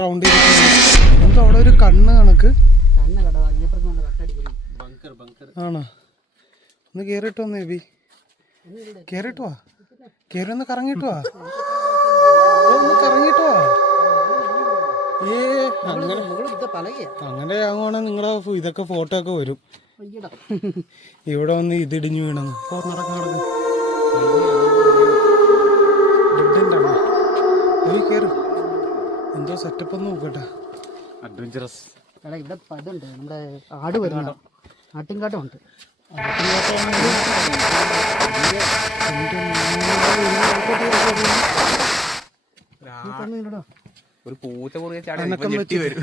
Round എന്തോ അവിടെ ഒരു കണ്ണ് കണക്ക് ആണോ? ഒന്ന് കേറിട്ട് വന്നേ ബി, കേറിട്ട് വാ, കേറി ഒന്ന് കറങ്ങിട്ട് വാ, ഒന്ന് കറങ്ങിട്ട് വാ. അങ്ങനെ ആകുവാണെങ്കിൽ നിങ്ങളെ ഇതൊക്കെ ഫോട്ടോ ഒക്കെ വരും. ഇവിടെ വന്ന് ഇതിടിഞ്ഞു വീണെന്ന് നടക്കും. കേറ്, എന്തോ സെറ്റപ്പ് ഒന്ന് നോക്കട്ടെ. അഡ്വഞ്ചറസ്. ഇവിടെ ഇതുണ്ട്, നമ്മുടെ ആട് വരുന്ന ആട്ടിൻകാട്ടമുണ്ട്. ഒരു പൂച്ച വരും.